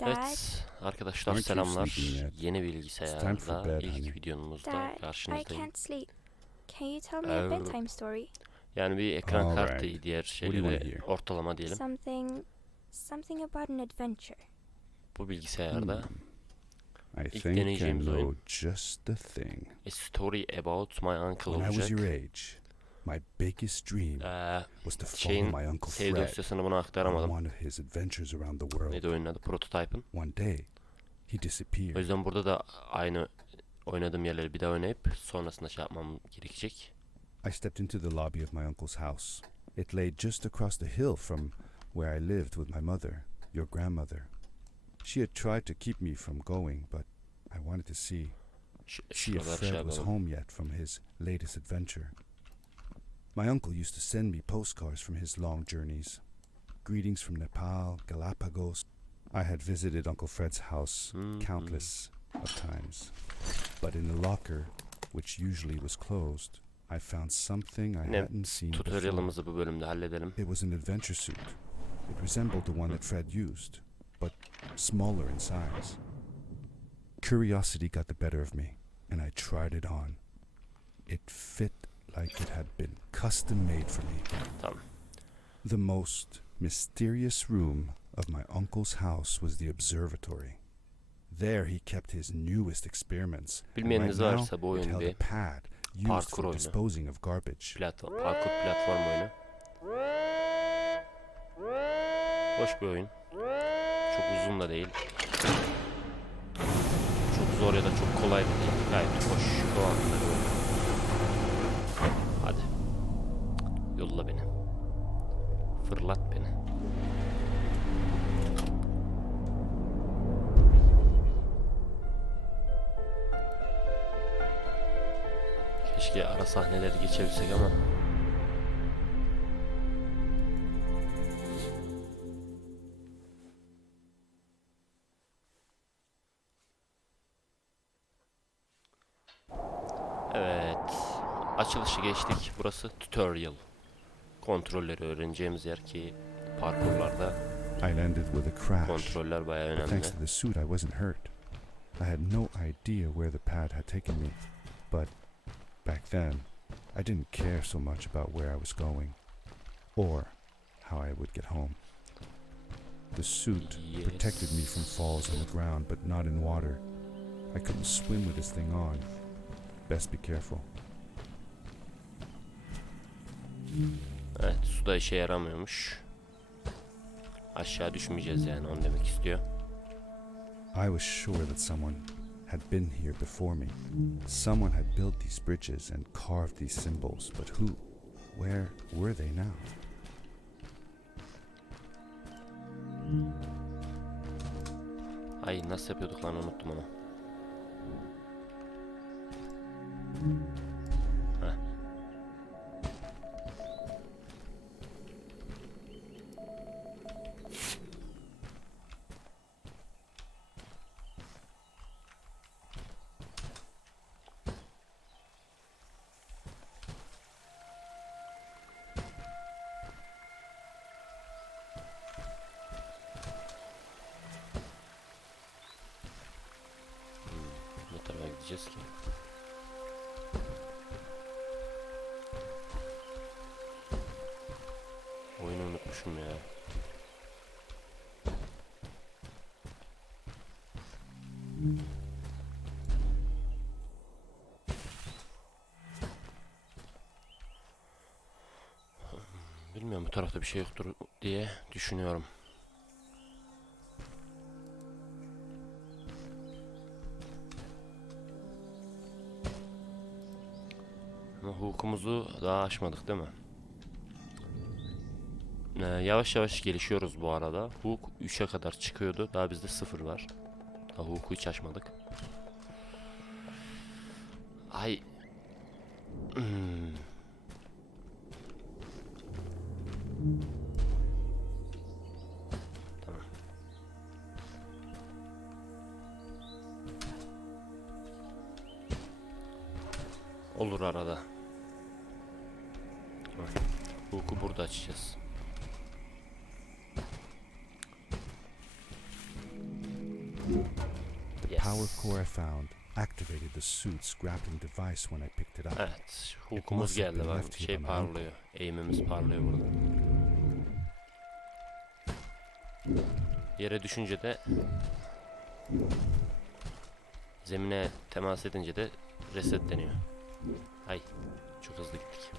Evet arkadaşlar Aren't you selamlar. sleeping yet? Yeni It's time for bilgisayarda bed, honey. ilk videomuzda Dad, I karşınızdayım. can't sleep. Can you tell me a bedtime story? Yani bir ekran All kartı right. diğer What do you want to şeyleri hear? ortalama diyelim. Something about an adventure. Bu bilgisayarda I İlk think I deneyeceğimiz oyun. know just the thing. A Story About My Uncle When I was your olacak. age, my biggest dream was to follow Şeyin my Uncle save Fred dosyasını bunu on aktaramadım. one of his adventures around the world. Neydi oyunun adı? Prototype'ın. One day, he O disappeared. yüzden burada da aynı oynadığım yerleri bir daha oynayıp sonrasında şey yapmam gerekecek. I stepped into the lobby of my uncle's house. It lay just across the hill from where I lived with my mother, your grandmother. She had tried to keep me from going, but I wanted to see if Fred was home yet from his latest adventure. My uncle used to send me postcards from his long journeys. Greetings from Nepal, Galapagos. I had visited Uncle Fred's house countless of times. But in the locker, which usually was closed, I found something I hadn't seen before. Tutorial'ımızı bu bölümde halledelim. It was an adventure suit. It resembled the one that Fred used, but smaller in size. Curiosity got the better of me, and I tried it on. It fit like it had been custom made for me. Tamam. The most mysterious room of my uncle's house was the observatory. There he kept his newest experiments. Bilmeyeniniz varsa bu it oyun held bir a pad used parkur for oyunu. disposing of garbage. Parkur platform oyunu. Hoş bir oyun. Çok uzun da değil. Çok zor ya da çok kolay da değil. Gayet hoş. Kıvamında bir oyun. Hadi. Yolla beni. Fırlat beni. Keşke ara sahneleri geçebilsek ama. Evet. Açılışı geçtik. Burası tutorial. Kontrolleri öğreneceğimiz yer ki parkurlarda I landed with a crash. kontroller bayağı önemli. Thanks to the suit, I wasn't hurt. I had no idea where the pad had taken me, but back then, I didn't care so much about where I was going, or how I would get home. The suit protected me from falls on the ground, but not in water. I couldn't swim with this thing on. Best be careful. Evet, suda işe yaramıyormuş. Aşağı düşmeyeceğiz yani, onu demek istiyor. I was sure that someone had been here before me. Someone had built these bridges and carved these symbols, but who? Where were they now? Ay, nasıl yapıyorduk lan, unuttum onu. Heh. Ne tarafa gideceğiz ki? Oyunu unutmuşum ya. Bilmiyorum, bu tarafta bir şey yoktur diye düşünüyorum. Ama hukukumuzu daha aşmadık değil mi? Yavaş yavaş gelişiyoruz bu arada. Hukuk 3'e kadar çıkıyordu. Daha bizde 0 var. Daha hukuku hiç aşmadık. Ay. Tamam. Olur arada. Hukuku burada açacağız. power core I found activated the suit's grappling device when I picked it up. Evet, hukumuz geldi bak. Şey parlıyor. Eğimimiz parlıyor burada. Yere düşünce de zemine temas edince de resetleniyor. Hay, çok hızlı gittik.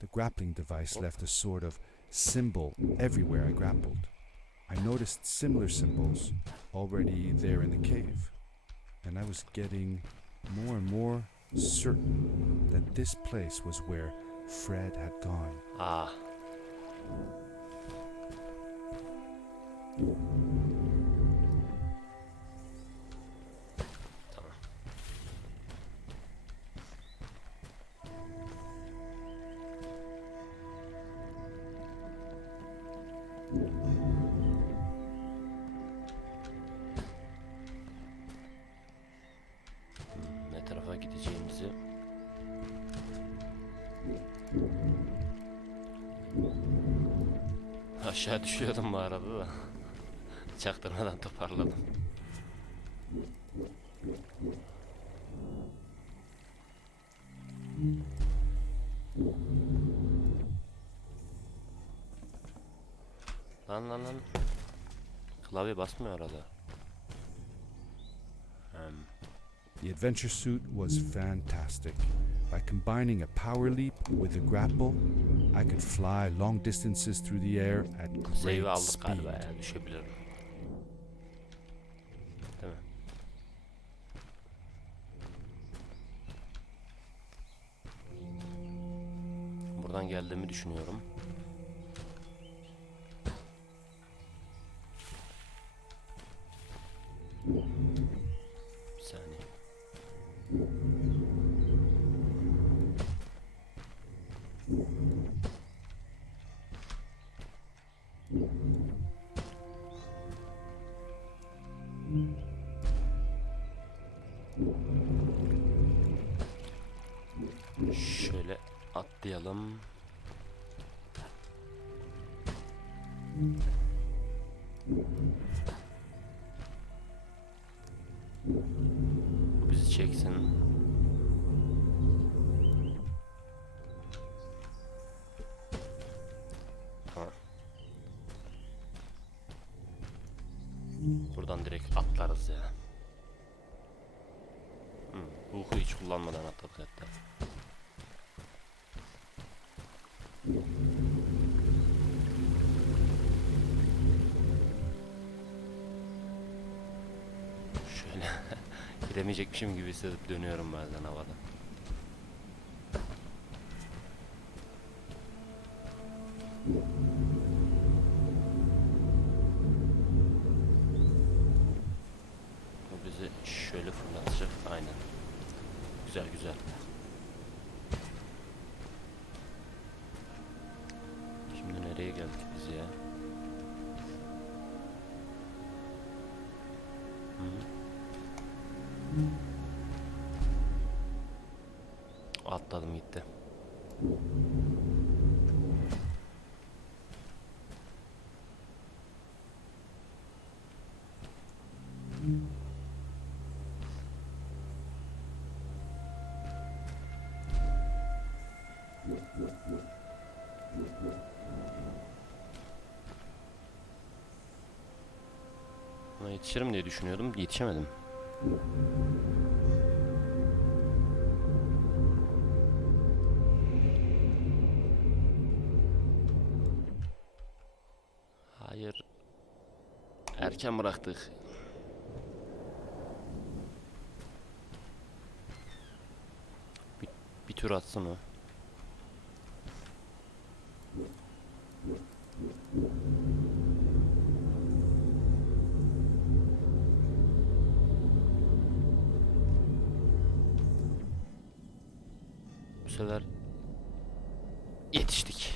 The grappling device left a sort of symbol everywhere I grappled. I noticed similar symbols already there in the cave, and I was getting more and more certain that this place was where Fred had gone. Ah. Tamam. Ne tarafa gideceğimizi aşağı düşüyordum bu arada da çaktırmadan toparladım. Lan. Klavye basmıyor arada. The adventure suit was fantastic. By combining a power leap with a grapple, I could fly long distances through the air at Save great aldık speed. galiba ya, düşebilirim. Değil mi? Buradan geldiğimi düşünüyorum. Bir saniye. Şöyle atlayalım. Bu bizi çeksin. Tamam. Buradan direkt atlarız ya. Ruhu hiç kullanmadan atladık hatta. Şöyle gidemeyecekmişim gibi hissedip dönüyorum bazen havada. Bu bizi şöyle fırlatacak. Aynen. Güzel. Şimdi nereye geldik biz ya? Atladım gitti. Buna yetişirim diye düşünüyordum. Yetişemedim. Hayır. Erken bıraktık. Bir tur atsın o. Bu sefer yetiştik.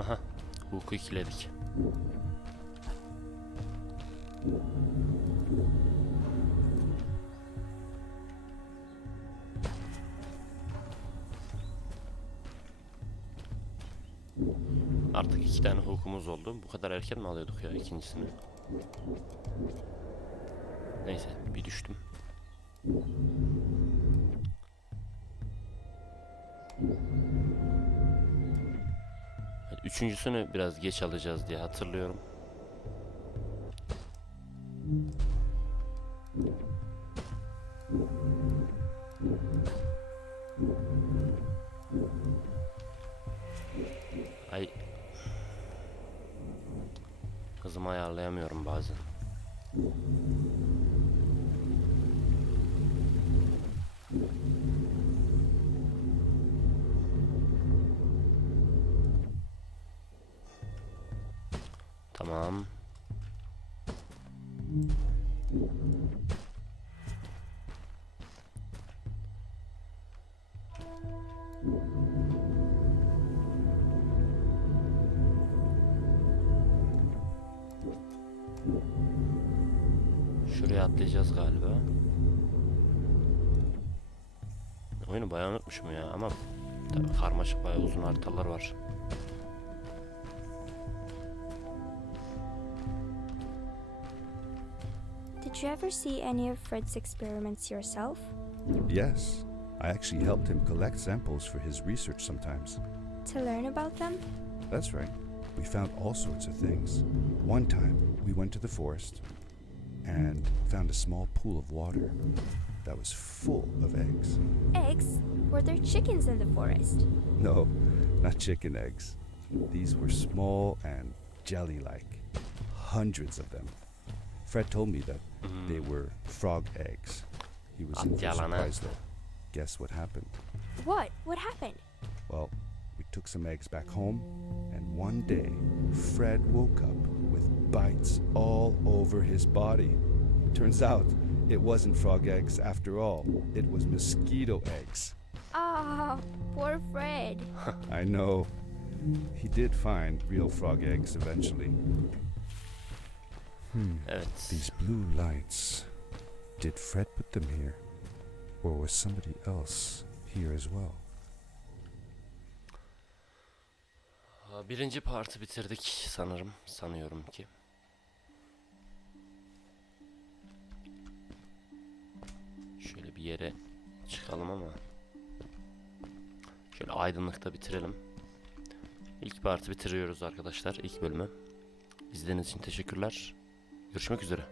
Aha. Hook'u ikiledik. Artık 2 tane hukukumuz oldu. Bu kadar erken mi alıyorduk ya ikincisini? Neyse bir düştüm. Üçüncüsünü biraz geç alacağız diye hatırlıyorum. Ay. Hızımı ayarlayamıyorum bazen. Tamam. Şuraya atlayacağız galiba. Oyunu bayağı unutmuşum ya ama tabii karmaşık bayağı uzun haritalar var. Did you ever see any of Fred's experiments yourself? Yes, I actually helped him collect samples for his research sometimes. To learn about them? That's right. We found all sorts of things. One time, we went to the forest and found a small pool of water that was full of eggs. Eggs? Were there chickens in the forest? No, not chicken eggs. These were small and jelly-like. Hundreds of them. Fred told me that they were frog eggs. He was in for a surprise though. Guess what happened? What? What happened? Well, we took some eggs back home, and one day, Fred woke up with bites all over his body. Turns out, it wasn't frog eggs after all. It was mosquito eggs. Ah, poor Fred. I know. He did find real frog eggs eventually. Evet. These blue lights. Did Fred put them here? Or was somebody else here as well? Birinci partı bitirdik sanırım. Sanıyorum ki. Şöyle bir yere çıkalım ama şöyle aydınlıkta bitirelim. İlk partı bitiriyoruz arkadaşlar. İlk bölümü. İzlediğiniz için teşekkürler. Görüşmek üzere.